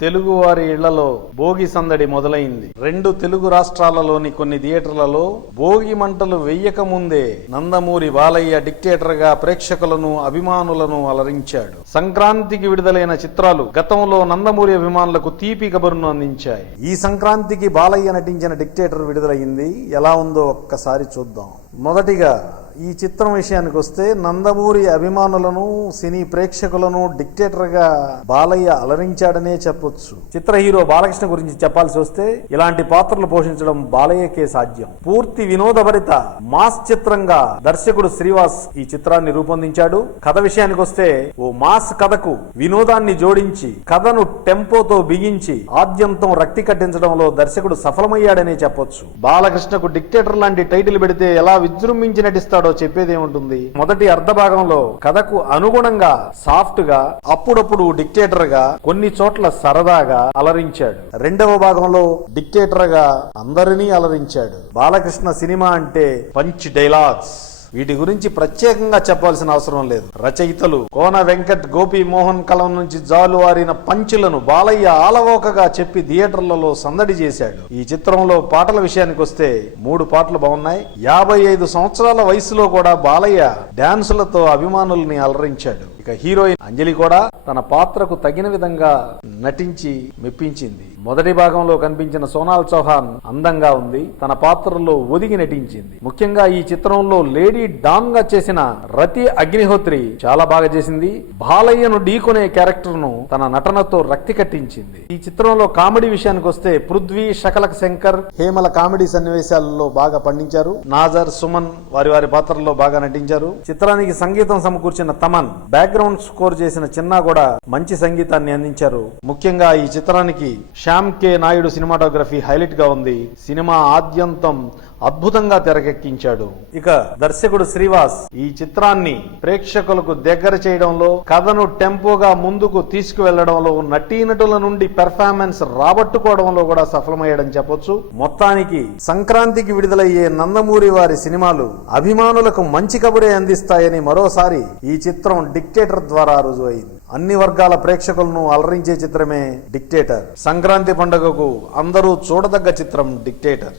తెలుగువారి ఇళ్ళలో భోగి సందడి మొదలైంది. రెండు తెలుగు రాష్ట్రాలలోని కొన్ని థియేటర్లలో భోగి మంటలు వెయ్యక ముందే నందమూరి బాలయ్య డిక్టేటర్గా ప్రేక్షకులను అభిమానులను అలరించాడు. సంక్రాంతికి విడుదలైన చిత్రాలు గతంలో నందమూరి అభిమానులకు తీపి కబురును అందించాయి. ఈ సంక్రాంతికి బాలయ్య నటించిన డిక్టేటర్ విడుదలైంది. ఎలా ఉందో ఒక్కసారి చూద్దాం. మొదటిగా ఈ చిత్రం విషయానికి వస్తే నందమూరి అభిమానులను సినీ ప్రేక్షకులను డిక్టేటర్గా బాలయ్య అలరించాడనే చెప్పొచ్చు. చిత్ర హీరో బాలకృష్ణ గురించి చెప్పాల్సి వస్తే ఇలాంటి పాత్రలు పోషించడం బాలయ్యకే సాధ్యం. పూర్తి వినోదభరిత మాస్ చిత్రంగా దర్శకుడు శ్రీవాస్ ఈ చిత్రాన్ని రూపొందించాడు. కథ విషయానికి వస్తే ఓ మాస్ కథకు వినోదాన్ని జోడించి కథను టెంపోతో బిగించి ఆద్యంతం రక్తి కట్టించడంలో దర్శకుడు సఫలమయ్యాడనే చెప్పొచ్చు. బాలకృష్ణకు డిక్టేటర్ లాంటి టైటిల్ పెడితే ఎలా విజృంభించి నటిస్తాడో చెప్పేదేముంటుంది మొదటి అర్ధ భాగంలో కథకు అనుగుణంగా సాఫ్ట్గా అప్పుడప్పుడు డిక్టేటర్గా కొన్ని చోట్ల సరదాగా అలరించాడు. రెండవ భాగంలో డిక్టేటర్గా అందరినీ అలరించాడు. బాలకృష్ణ సినిమా అంటే పంచ్ డైలాగ్స్. వీటి గురించి ప్రత్యేకంగా చెప్పాల్సిన అవసరం లేదు. రచయితలు కోన వెంకట్ గోపి మోహన్ కలం నుంచి జాలువారిన పంచులను బాలయ్య ఆలవోకగా చెప్పి థియేటర్లలో సందడి చేశాడు. ఈ చిత్రంలో పాటల విషయానికి వస్తే మూడు పాటలు బాగున్నాయి. యాభై ఐదు సంవత్సరాల వయసులో కూడా బాలయ్య డాన్సులతో అభిమానుల్ని అలరించాడు. ఇక హీరోయిన్ అంజలి కూడా తన పాత్రకు తగిన విధంగా నటించి మెప్పించింది. మొదటి భాగంలో కనిపించిన సోనాల్ చౌహాన్ అందంగా ఉంది. తన పాత్రలో ఒదిగి నటించింది. ముఖ్యంగా ఈ చిత్రంలో లేడీ డాన్గా చేసిన రతి అగ్నిహోత్రి చాలా బాగా చేసింది. బాలయ్యను ఢీకొనే క్యారెక్టర్ను తన నటనతో రక్తి కట్టించింది. ఈ చిత్రంలో కామెడీ విషయానికి వస్తే పృథ్వీ శకలక్ శంకర్ హేమల కామెడీ సన్నివేశాలలో బాగా పండించారు. నాజర్ సుమన్ వారి వారి పాత్రల్లో బాగా నటించారు. చిత్రానికి సంగీతం సమకూర్చిన తమన్ బ్యాక్గ్రౌండ్ స్కోర్ చేసిన చిన్న కూడా మంచి సంగీతాన్ని అందించారు. ముఖ్యంగా ఈ చిత్రానికి శ్యామ్ కే నాయుడు సినిమాటోగ్రఫీ హైలైట్గా ఉంది. సినిమా ఆద్యంతం అద్భుతంగా తెరకెక్కించాడు. ఇక దర్శకుడు శ్రీవాస్ ఈ చిత్రాన్ని ప్రేక్షకులకు దగ్గర చేయడంలో కథను టెంపోగా ముందుకు తీసుకువెళ్ళడంలో నటీనటుల నుండి పెర్ఫార్మెన్స్ రాబట్టుకోవడంలో కూడా సఫలమయ్యాడని చెప్పొచ్చు. మొత్తానికి సంక్రాంతికి విడుదలయ్యే నందమూరి వారి సినిమాలు అభిమానులకు మంచి కబురే అందిస్తాయని మరోసారి ఈ చిత్రం డిక్టేటర్ ద్వారా రుజువైంది. అన్ని వర్గాల ప్రేక్షకులను అలరించే చిత్రమే డిక్టేటర్. సంక్రాంతి పండుగకు అందరూ చూడదగ్గ చిత్రం డిక్టేటర్.